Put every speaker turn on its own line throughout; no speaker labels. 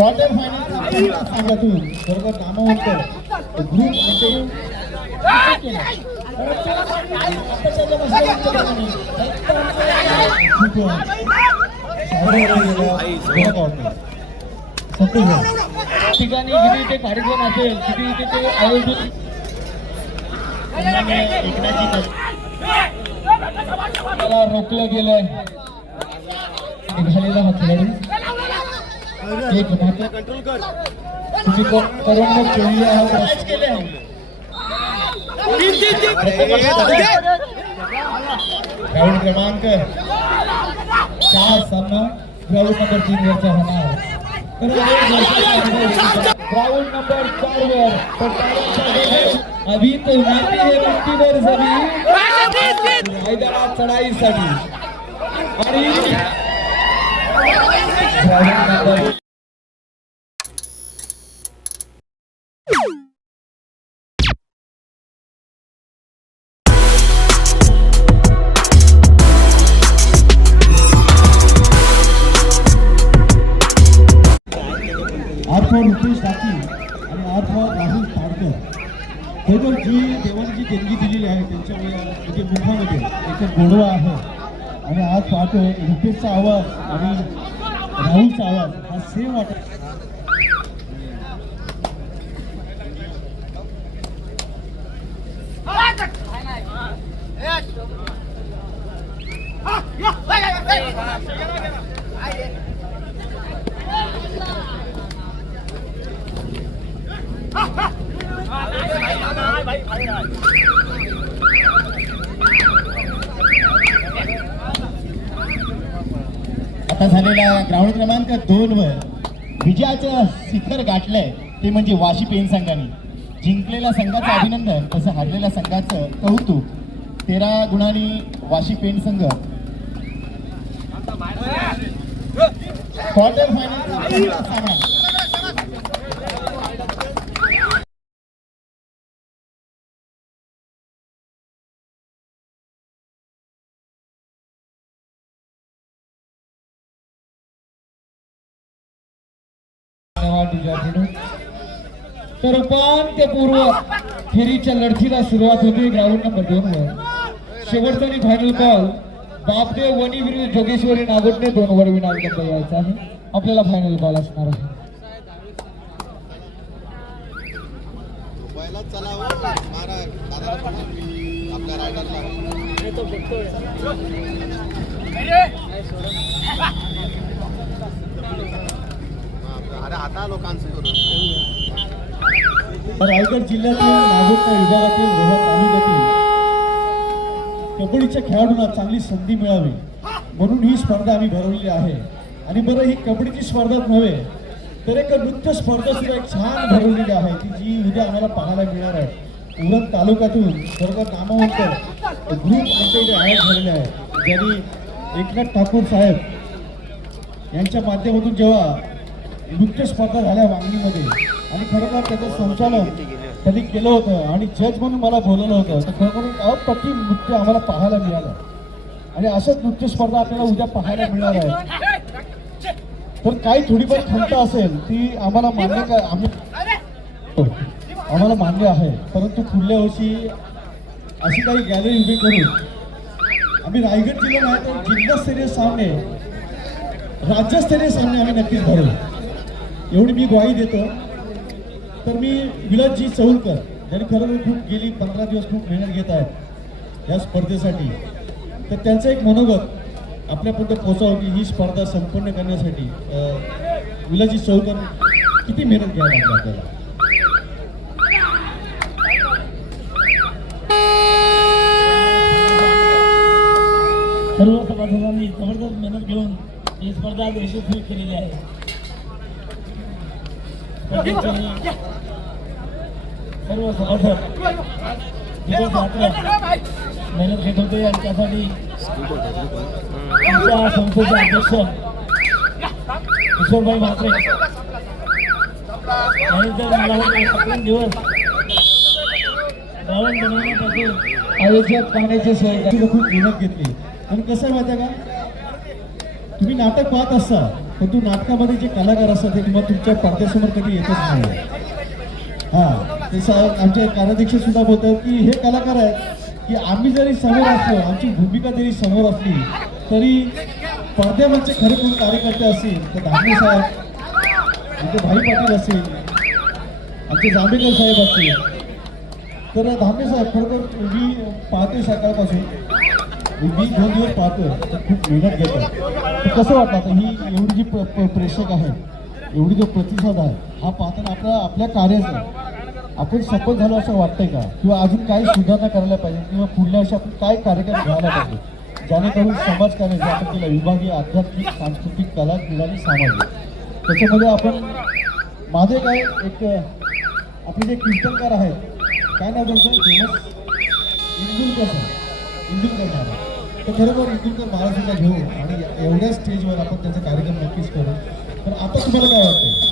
Quarter final संघातून बरोबर नामवंत ग्रुप
ठिकाणी जिथे ते कार्यक्रम असेल किती इथे ते आयोजित त्याला रोखलं गेलंय. झालेला हा खेळाडू. कंट्रोल कर तुम्ही को- करमणूक केली आहे
ग्राउंड क्रमांक चार सामना ग्राउंड नंबर तीन वरचा होणार तर
ग्राउंड नंबर चार वर तो टाळ्यांचा गजर. अभी तो नाती है मुठीवर जमीन मैदानात चढाईसाठी आणि
ग्राउंड नंबर दिलेली म्हणजे मुखामध्ये एक गोडवा आहे. आणि आज पाहतो रुपेशचा आवाज आणि राहुलचा आवाज हा सेम वाटत आता झालेल्या ग्राउंड क्रमांक दोन वर विजयाचं शिखर गाठलंय. ते म्हणजे वाशी पेन संघाने. जिंकलेल्या संघाचं अभिनंदन तसं हारलेल्या संघाचं कौतुक. तेरा गुणांनी वाशी पेन संघ. क्वार्टर फायनल
तर उपांत्यपूर्व फेरीच्या लढतीला सुरुवात होते ग्राउंड नंबर दोन वर शेवटचा आणि फायनल कॉल बापदेव वणी विरुद्ध जोगेश्वरी नागोटने दोन वर विनाविलंब यायचा आहे. आपल्याला फायनल कॉल असणार आहे.
पहिला चला हो आपल्या रायडरला अरे आता लोकांचं करू
रायगड जिल्ह्यातील नागोठा विभागातील रोहा तालुक्यातील कबड्डीच्या खेळाडूंना चांगली संधी मिळावी म्हणून ही स्पर्धा आम्ही भरवलेली आहे. आणि बरं ही कबड्डीची स्पर्धाच नव्हे तर एक नृत्य स्पर्धा सुद्धा एक छान भरवलेली आहे की जी उद्या आम्हाला पाहायला मिळणार आहे. उरण तालुक्यातून सर्व नामवंत ग्रुप आमच्या इथे आयात झालेले आहे. ज्यांनी एकनाथ ठाकूर साहेब यांच्या माध्यमातून जेव्हा मुख्य स्पर्धा झाल्या वांगणीमध्ये आणि खरोखर त्याचं संचालन त्यांनी केलं होतं. आणि जज म्हणून मला बोलवलं होतं. तर खरोखर अप्रतिम नृत्य आम्हाला पाहायला मिळालं. आणि असंच नृत्य स्पर्धा आपल्याला उद्या पाहायला मिळणार आहे. तर काही थोडीफार खंत असेल ती आम्हाला मान्य का आम्ही आम्हाला मान्य आहे. परंतु पुढल्या वर्षी अशी काही गॅलरी उभी करून आम्ही रायगड जिल्हा नाही तर जिल्हास्तरीय सामने राज्यस्तरीय सामने आम्ही नक्कीच भरू एवढी मी ग्वाही देतो. तर मी विलासजी चौलकर ज्यांनी खरं खूप गेली पंधरा दिवस खूप मेहनत घेत आहेत या स्पर्धेसाठी. तर त्यांचं एक मनोगत आपल्यापर्यंत पोचावं की ही स्पर्धा संपन्न करण्यासाठी विलासजी चौलकर किती मेहनत घ्यावी लागली आपल्याला.
सर्व सभासदांनी जबरदस्त मेहनत घेऊन ही स्पर्धा आज यशस्वी केलेली आहे. सर्व मेहनत घेत होते आणि त्यासाठी आमच्या संस्थेचे अध्यक्ष किशोरभाई म्हात्रे यांनी तर मला दिवस गावन बनवण्यापासून
आयोजक पाहण्याची सोय
खूप मेहनत घेतली. आणि कसं आहे माहिती का? तुम्ही नाटक पाहत असता परंतु नाटकामध्ये जे कलाकार असतात ते तुम्हाला तुमच्या पडद्यासमोर कधी येतच नाही. हा ते सा- आमचे कार्याध्यक्ष सुद्धा बोलतात की हे कलाकार आहेत की आम्ही जरी समोर असलो आमची भूमिका जरी समोर असली तरी पडद्यावरचे खरे कोण कार्यकर्ते असतील तर धामणे साहेब आमचे भाई पाटील असतील आमचे जांभेकर साहेब असतील. तर धामणे साहेब खरोखर मी पाहते सकाळपासून. मी दोन दिवस पाहतो तर खूप मेहनत घेतो कसं वाटतं आता ही एवढी जी प्र- प्र- प्रेक्षक आहे एवढी जो प्रतिसाद आहे हा पाहताना आपल्या आपल्या कार्याचं आपण सफल झालो असं वाटतंय का? किंवा अजून काही सुधारणा करायला पाहिजे किंवा पुढल्या वर्षी आपण काय कार्यक्रम घ्यायला पाहिजे? जेणेकरून समाजकार्य जे आपण केलं विभागीय आध्यात्मिक सांस्कृतिक कला क्रीडा आणि सामाजिक. त्याच्यामध्ये आपण माझे काय एक आपले जे कीर्तनकार आहेत काय नाव त्यांचं? फेमस? इंदुलकर सर इंदुलकर साहेब. तर खरोखर इंदुलकर महाराष्ट्राला घेऊ आणि एवढ्या स्टेजवर आपण त्यांचा कार्यक्रम नक्कीच करू. तर आता तुम्हाला काय वाटतं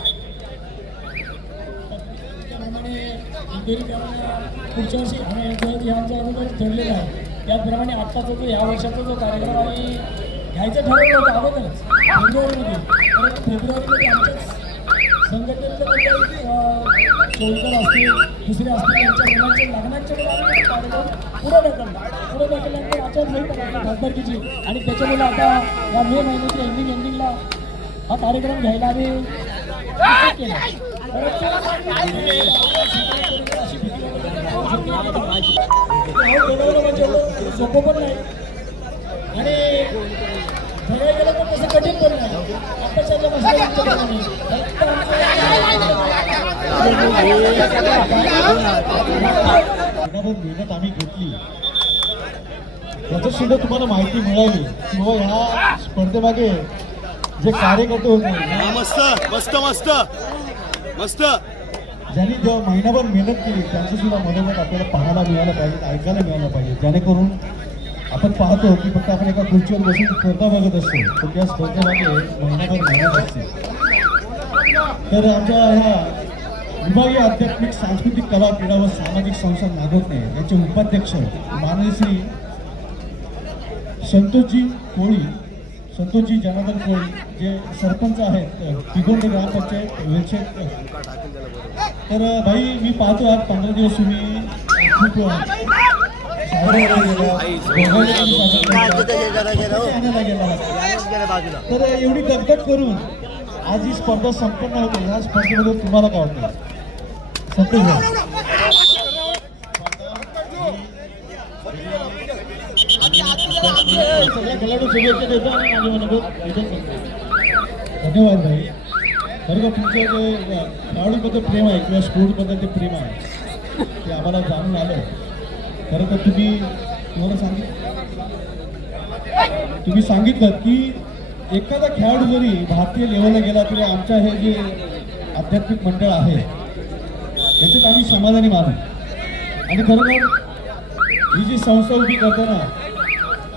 पुढच्या वर्षी यांच्या अगोदर ठरलेला आहे. त्याचप्रमाणे आत्ताचा जो या वर्षाचा जो कार्यक्रम आम्ही घ्यायचं ठरवलं होतं अगोदरच. फेब्रुवारीमध्ये परंतु फेब्रुवारीमध्ये आमच्याच संघटनेतले काही सोलकर असतील दुसरे असतील त्यांच्या मुलांच्या लग्नाच्या वेळी पुढे ढकलला पुढे ढकलल्यानंतर आचारसंहिता लागली खासदारकीची आणि त्याच्यामुळे आता या मे महिन्याच्या एंडिंग एंडिंगला हा कार्यक्रम घ्यायला आम्ही म्हणजे सोपं पण नाही आणि बघायला गेलं तर तसं कठीण पण नाही आताच्या ज्या बसल्या विचारांनी फक्त
महिनाभर मेहनत आम्ही घेतली याचं सुद्धा तुम्हाला माहिती मिळाली की बाबा ह्या स्पर्धेमागे जे कार्यकर्ते होते
मस्त मस्त मस्त मस्त
ज्यांनी जेव्हा महिनाभर मेहनत केली त्यांचं सुद्धा मनोगत आपल्याला पाहायला मिळालं पाहिजे ऐकायला मिळायला पाहिजे जेणेकरून आपण पाहतो की फक्त आपण एका खुर्चीवर बसून स्पर्धा बघत असतो पण त्या स्पर्धेमध्ये महिनाभर मेहनत असते तर आमच्या ह्या विभागीय आध्यात्मिक सांस्कृतिक कला क्रीडा व सामाजिक संस्था नागोटणे यांचे उपाध्यक्ष माननीय श्री संतोषजी कोळी संतोषजी जनार्दन कोळी जे सरपंच आहेत तिगोंडी ग्रामपंचायत वेलशेत. तर भाई मी पाहतो आज पंधरा दिवस तुम्ही खूप गेला, तर एवढी दगदग करून आज ही स्पर्धा संपन्न होते. या स्पर्धेमध्ये तुम्हाला काय वाटतं? संतोष भाई खेळाडू देतो धन्यवाद. भाई खरं का तुमचं जे खेळाडूबद्दल प्रेम आहे किंवा स्पोर्टबद्दल जे प्रेम आहे ते आम्हाला जाणून आलं खरं तर तुम्ही तुम्हाला सांगितलं तुम्ही सांगितलं की एखादा खेळाडू जरी भारतीय लेवलला गेला तरी आमच्या हे जे आध्यात्मिक मंडळ आहे याच्यात आम्ही समाधानी मानू आणि खरोखर ही जी संस्था उभी करताना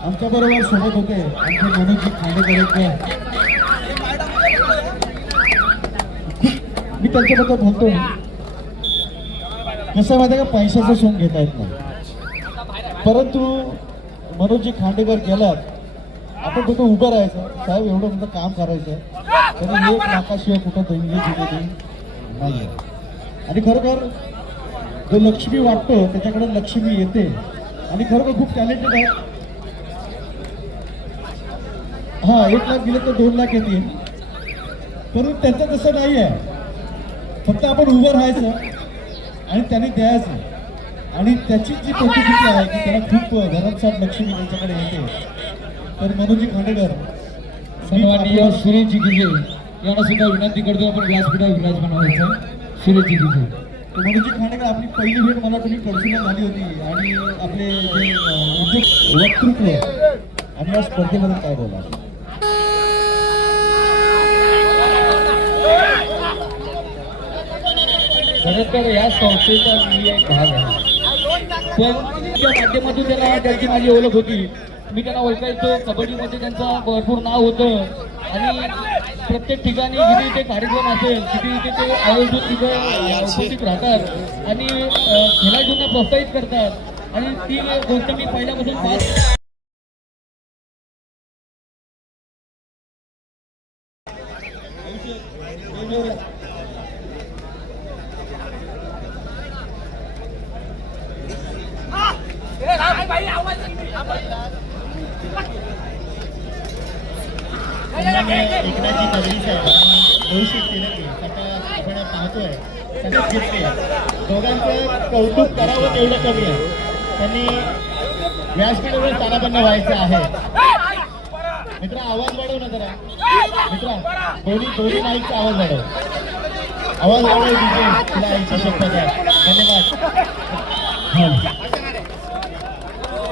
आमच्याबरोबर सोबत होते आमचे मनोजी खांडेकर मी त्यांच्याबद्दल बोलतो. कसं माहिती का? पैशाचं सोंग घेता येत नाही. परंतु मनोजी खांडेकर गेलात आपण तिथं उभं राहायचं. साहेब एवढं मोठं काम करायचं. तर एक लाखाशिवाय कुठं दैनिक दिलेली नाही आणि खरोखर जो लक्ष्मी वाटतो त्याच्याकडे लक्ष्मी येते. आणि खरोखर खूप टॅलेंटेड आहे. हा एक लाख गेले तर दोन लाख येतील. परंतु त्यांचं तसं नाही आहे. फक्त आपण उभं राहायचं आणि त्यांनी द्यायचं. आणि त्याची जी प्रतिकृती आहे की त्याला खूप घरात लक्ष्मी त्यांच्याकडे येते. तर मनोजी खांडेकर मी
सन्माननीय गिजे यांना सुद्धा विनंती करतो आपण व्यासपीठावर विराजमान व्हायचं. सुरेश जिगिजे
तर मनोजी खांडेकर आपली पहिली भेट मला तुम्ही पर्सनल झाली होती आणि आपले जे उद्योग वक्तृत्व आणि या स्पर्धेमध्ये काय बोला
खरं तर या संस्थेचा मी एक भाग आहे. पण त्या माध्यमातून त्यांना त्यांची माझी ओळख होती. मी त्यांना ओळखायचो. कबड्डीमध्ये त्यांचं भरपूर नाव होतं. आणि प्रत्येक ठिकाणी किती इथे कार्यक्रम असेल किती इथे ते आयोजित तिथं उपस्थित राहतात आणि खेळाडूंना प्रोत्साहित करतात. आणि ती गोष्ट मी पहिल्यापासून पाहत
एकनाथजी नगरी साहेब आणि केलं तेलंगी आता आपण पाहतोय त्यांना घेतले दोघांचं कौतुक करावं तेवढं कमी आहे त्यांनी व्यासपीठावर स्थानापन्न व्हायचं आहे मित्र आवाज वाढव ना जरा मित्र दोन्ही दोन्ही नाईकचा आवाज वाढव आवाज वाढव तिथे तुला यायची शपथ आहे धन्यवाद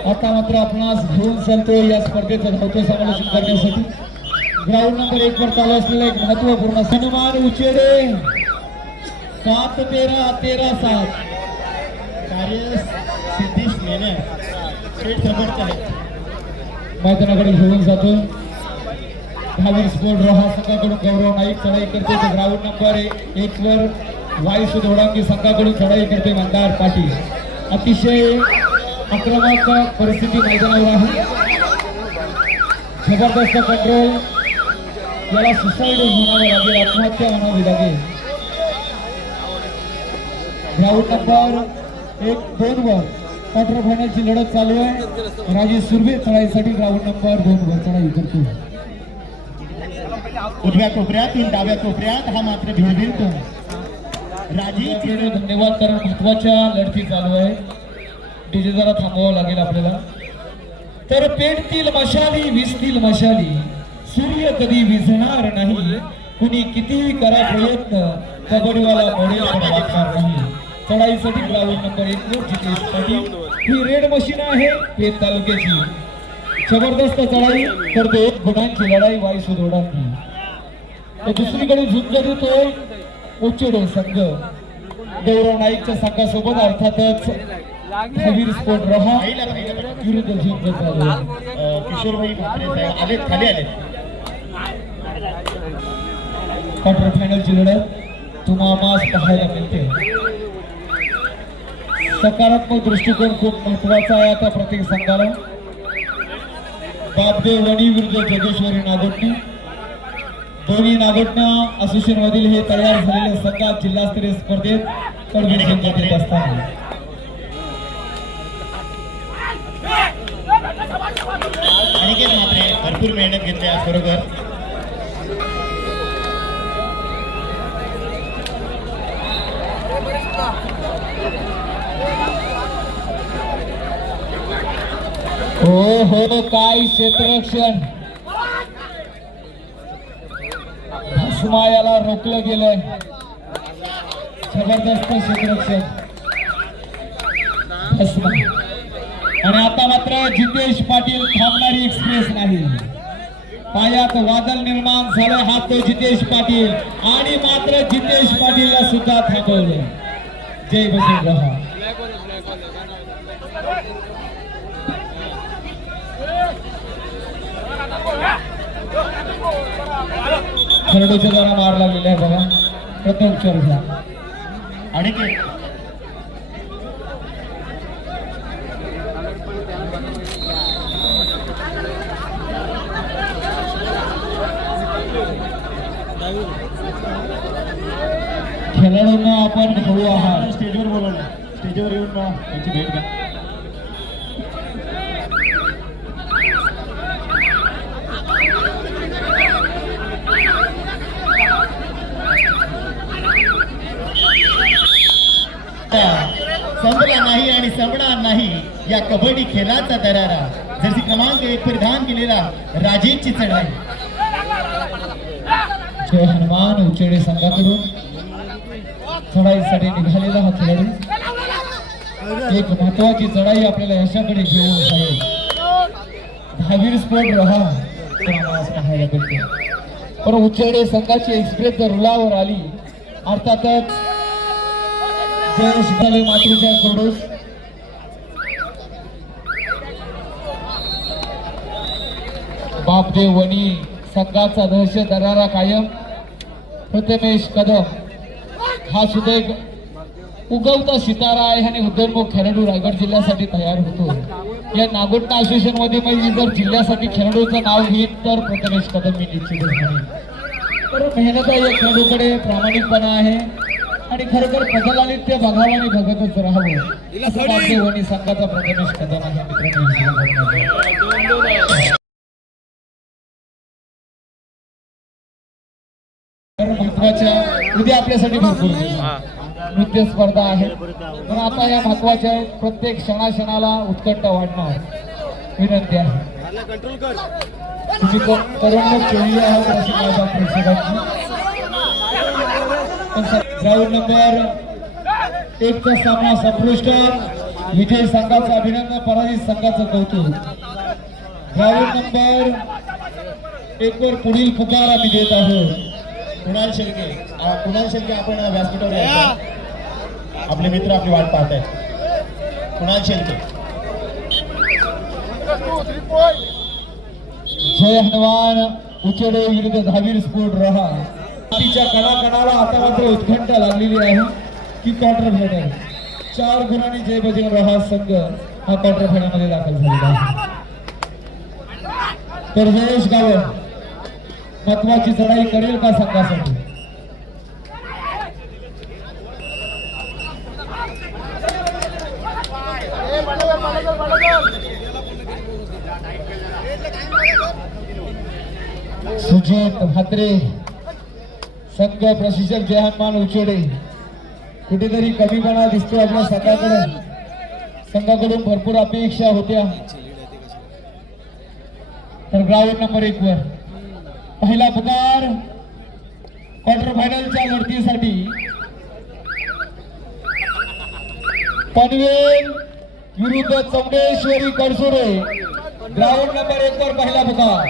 आता मात्र आपणास घेऊन चालतो या स्पर्धेचं धावतो समालोचन करण्यासाठी. ग्राउंड नंबर एक वर चालू असलेला एक महत्त्वपूर्ण सन्मान उचेडे. सात तेरा तेरा सात.
कार्य सिद्धीश मेने थेट समर्थ आहे.
मैदानाकडे घेऊन जातो. धावर स्पोर्ट रहा संघाकडून गौरव नाईक चढाई करते. तर ग्राउंड नंबर एक वर वाईस धोडांगी संघाकडून चढाई करते मंदार पाटील. अतिशय आक्रमक परिस्थिती मैदानावर आहे. जबरदस्त कंट्रोल याला सुसाईड म्हणावं लागेल आत्महत्या म्हणावी लागेल. ग्राउंड नंबर एक दोन वर. क्वार्टर फायनलची लढत चालू आहे. राजे सुरभे चढाईसाठी ग्राउंड नंबर दोन वर चढाई करतो
उजव्या कोपऱ्यातून डाव्या कोपऱ्यात हा मात्र भिडभिडतो राजी
धन्यवाद कारण महत्त्वाच्या लढती चालू आहे. डीजे जरा थांबवावं लागेल आपल्याला. तर पेटतील मशाली विजतील मशाली. सूर्य कधी विझणार नाही. कुणी कितीही करा प्रयत्न कबड्डीवाला मोडेल पण वाचणार नाही. चढाईसाठी ग्राउंड नंबर एक जितेश पाटील. ही रेड मशीन आहे पेट तालुक्याची. जबरदस्त चढाई करते गुणांची लढाई वायसू दोडांची तर दुसरीकडे झुंज देतोय उच्चडे संघ. गौरव नाईकच्या संघासोबत अर्थातच हवीर स्पोर्ट रहा. विरुद्ध झुंज
किशोरभाई आलेत खाली आलेत.
क्वार्टर फायनलची लढत तुम्हाला पाहायला मिळते. सकारात्मक दृष्टिकोन खूप महत्त्वाचा आहे आता प्रत्येक संघाला. बापदेव वणी विरुद्ध जगेश्वरी नागोटणी. दोन्ही नागोटण्या असोसिएशन मधील हे तयार झालेले संघात जिल्हास्तरीय स्पर्धेत कडवी संघात असतात
अनिकेत भरपूर मेहनत घेतली आज बरोबर.
हो हो काय क्षेत्ररक्षण. भस्मा याला रोखलं गेलंय. जबरदस्त क्षेत्ररक्षण. भस्मा. आणि आता मात्र जितेश पाटील थांबणारी एक्सप्रेस नाही. पायात वादळ निर्माण झालं हा तो जितेश पाटील. आणि मात्र जितेश पाटीलला सुद्धा थांबवलं. जय बसव खरडूच्या द्वारा मार लागलेला आहे बघा. प्रथम उपचार आणि
ते
खेळाडूंना आपण हळू आहात.
स्टेजवर बोलवलं स्टेजवर येऊन त्यांची भेट घ्या. संपला नाही आणि संपणार नाही या कबड्डी खेळाचा दरारा जर्सी क्रमांक एक परिधान केलेला राजेची चढाई.
जय हनुमान उचेडे संघाकडून. चढाईसाठी निघालेला हा खेळाडू. एक महत्वाची चढाई आपल्याला यशाकडे घेऊन जाईल दहावीर स्पोर्ट रहा. पाहायला भेटते. पण उच्चडे संघाची एक्सप्रेस जर रुलावर आली अर्थातच जयश झाले मातृच्या कडूस. बापदेव वणी संघाचा दहशत दरारा कायम. प्रथमेश कदम. हा सुद्धा एक उगवता सितारा आहे आणि उदयोन्मुख खेळाडू रायगड जिल्ह्यासाठी तयार होतो. या नागोटणा असोसिएशनमध्ये मी जर जिल्ह्यासाठी खेळाडूचं नाव घेईन तर प्रथमेश कदम मी तर मेहनत आहे. या खेळाडूकडे प्रामाणिकपणा आहे आणि खरोखर पदकाने ते बघावं आणि बघतच राहावं. संघाचा प्रथमेश कदम आहे मित्रांनो महत्त्वाच्या उद्या आपल्यासाठी भरपूर नृत्य स्पर्धा आहे. पण आता या महत्त्वाच्या आहेत. प्रत्येक क्षणाक्षणाला उत्कंठ वाढणार विनंती आहे. तुम्ही करमणूक केली आहे रसिकाच्या प्रेक्षकांची. ग्राउंड नंबर एकचा सामना संपुष्ट. विजय संघाचं अभिनंदन पराजित संघाचं कौतुक. ग्राउंड नंबर एक वर पुढील पुकार आम्ही देत आहोत
कुणाल शेळके कुणाल शेळके आपण व्यासपीठावर आपले मित्र आपली वाट पाहत आहेत. कुणाल शेळके?
जय हनुमान उचेडे विरुद्ध धावीर स्फोट रहा. तिच्या कणाकणाला आता मात्र उत्कंठ लागलेली आहे. की क्वार्टर फायनल चार गुणांनी जय बजरंग रहा संघ. हा क्वार्टर फायनलमध्ये दाखल झालेला आहे. तर जयेश गावत महत्वाची लढाई करेल का संघासाठी? सुजित म्हात्रे संघ प्रशिक्षक जय उचोडे. कुठेतरी कमीपणा दिसतो आपल्या संघाकडे. संघाकडून भरपूर अपेक्षा होत्या. तर ग्राउंड नंबर एक वर. पहिला पुकार क्वार्टर फायनलच्या लढतीसाठी पनवेल विरुद्ध चौडेश्वरी कडसुरे ग्राउंड नंबर एक वर पहिला पुकार.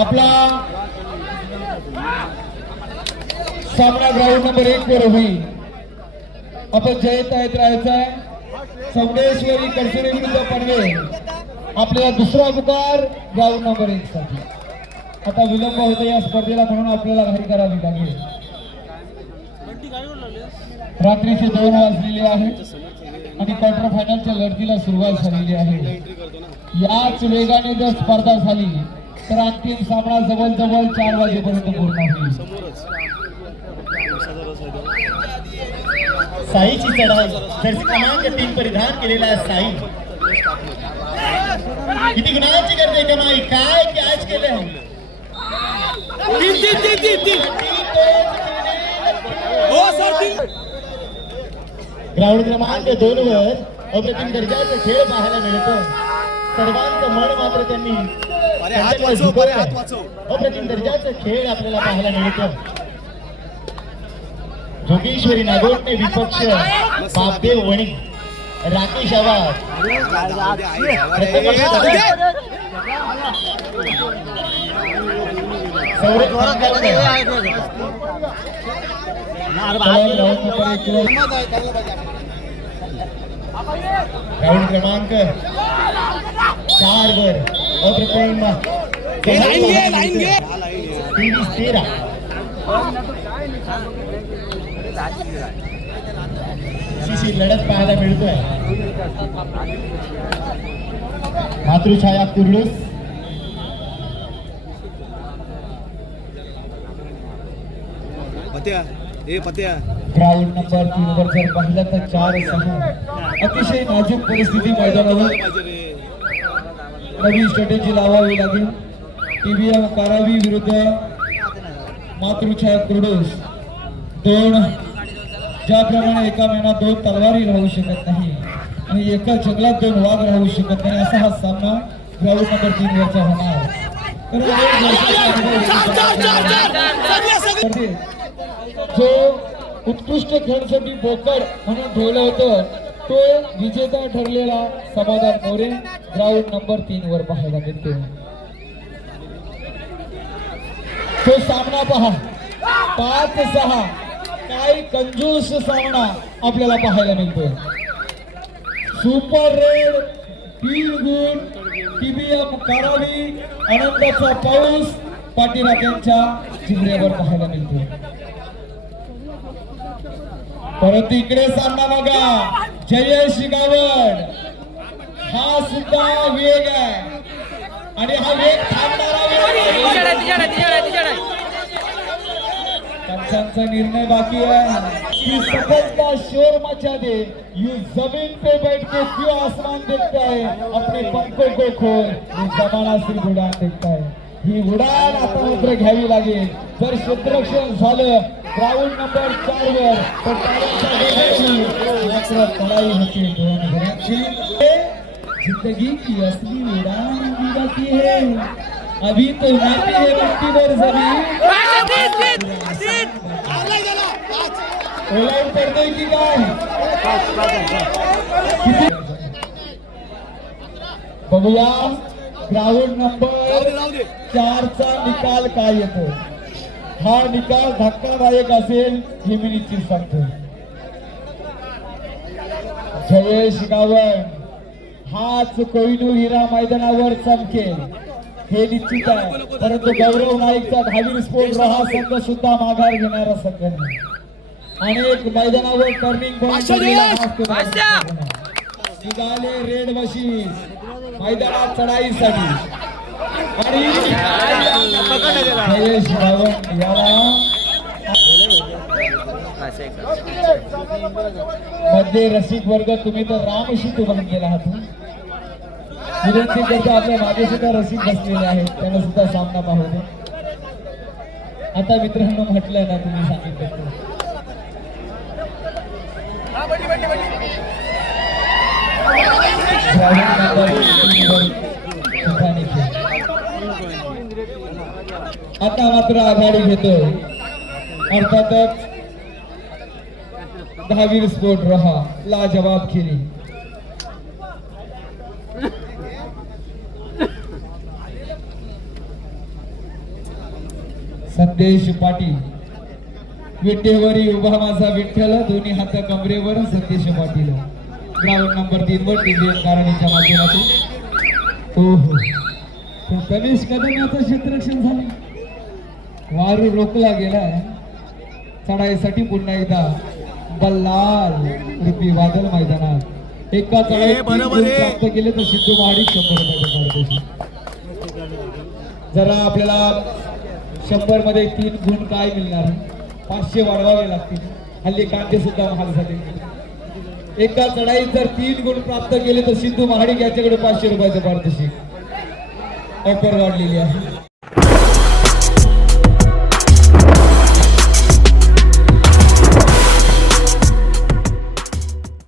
आपला सामना ग्राउंड नंबर एक वर होईल. आपण जयत आहेत राहायचं आहे चौडेश्वरी कडसुरे विरुद्ध पनवेल. आपल्या दुसरा पुकार ग्राउंड नंबर एक साठी. आता विलंब होतो या स्पर्धेला म्हणून आपल्याला घाई करावी लागेल. रात्रीचे दोन वाजलेले आहेत आणि क्वार्टर फायनलच्या लढतीला सुरुवात झालेली आहे. याच वेगाने जर स्पर्धा झाली तर अंतिम सामना जवळजवळ चार वाजेपर्यंत पूर्ण होईल.
साईची चढाई. जर्सी क्रमांक तीन परिधान केलेला साई. किती गुणांची करते कमाई? काय कॅच केलं
हो
ग्राउंड क्रमांक दोन वर अप्रतिम दर्जाचा खेळ पाहायला मिळतो. सर्वांचं मन मात्र त्यांनी अप्रतिम दर्जाचा खेळ आपल्याला पाहायला मिळतो. जोगेश्वरी नागोटने विपक्ष बापदेव वणी. राकेश आवाज
ग्राउंड
क्रमांक चार वर. तेवीस तेरा. अशी लढत पाहायला मिळतोय. मातृछाया कुर्डूस
पत्या ए पत्या.
ग्राउंड नंबर तीन वर जर पाहिलं तर चार सहा अतिशय नाजूक परिस्थिती मैदानावर.
पाहिजे रे
नवी स्ट्रॅटेजी लावावी लागेल टीव्हीएम कारावी विरुद्ध मातृछाया कुर्डूस दोन ज्याप्रमाणे एका महिन्यात दोन तलवारी राहू शकत नाही आणि एका जंगलात दोन वाघ राहू शकत नाही असा हा सामना ग्राउंड नंबर तीन वरचा होणार. जो उत्कृष्ट खेळासाठी बोकड म्हणून ठेवलं होतं तो विजेता ठरलेला समाधान मोरे ग्राउंड नंबर तीन वर पाहायला मिळतो तो सामना पहा. पाच सहा. काय कंजूस सामना आपल्याला पाहायला मिळतोय सुपर रेड तीन गुण टीबीएम कारावी आनंदाचा पाऊस पाठीराख्यांच्या चिमऱ्यावर पाहायला मिळतो. परत इकडे सामना बघा. जयेश गावड. हा सुद्धा वेग आहे. आणि हा वेग थांबणारा वेग आहे. निर्णय बाकी आहे. कि सफलता शोर मचा दे यू जमीन पे बैठ के क्यों आसमान देखता है? अपने पंखों को खोल. जमाना सिर्फ उडान देखता है. ही उडान आता मात्र घ्यावी लागेल. जर क्षेत्ररक्षण झालं ग्राउंड नंबर चार वर तर टाळ्यांचा गजर कडाई होती जिंदगी की असली उडान अभी बाकी है अभी तो नाती है मिट्टी भर जमीन. की काय बघूया ग्राउंड नंबर चारचा निकाल काय येतो? हा निकाल धक्कादायक असेल हे मी निश्चित सांगतो. जयेश गावण हाच कोहिनूर हिरा मैदानावर चमकेल. हे निश्चित आहे. परंतु गौरव नाईकचा दहावी स्फोट हा संघ सुद्धा माघार घेणारा संघ नाही अनेक मैदानावर टर्निंग पॉईंट निघाले रेड मशीन. मैदानात चढाईसाठी. आणि जयेश गावण याला मध्ये रसिक वर्ग तुम्ही तर रामशी तू बनून गेला आहात विनंती करतो आपल्या मागे सुद्धा रसिक बसलेले आहेत. त्यांना सुद्धा सामना पाहू दे. आता मित्रांनो म्हटलंय ना तुम्ही सांगितलं आता मात्र आघाडी घेतो. अर्थातच दहावीर स्पोर्ट रहा लाजवाब खेळी. संदेश पाटील. विठेवरी उभा माझा विठ्ठल दोन्ही हात कमरेवर संदेश पाटील. ग्राउंड नंबर तीन वर टीव्ही कारणीच्या माध्यमातून. हो हो. गणेश कदम याचं क्षेत्ररक्षण झालं. वारू रोखला गेला. चढाईसाठी पुन्हा एकदा बल्लाल रुपी वादळ मैदानात. एका
आहे.
प्राप्त केले तर सिद्धू महाडी शंभर पारितोषिक. जरा आपल्याला शंभरमध्ये तीन गुण काय मिळणार? पाचशे वाढवावे लागतील. हल्ली कांदे सुद्धा महाग झाले. एका चढाईत जर तीन गुण प्राप्त केले तर सिंधू महाडिक याच्याकडे पाचशे रुपयाचं पारितोषिक. ऑफर वाढलेली आहे.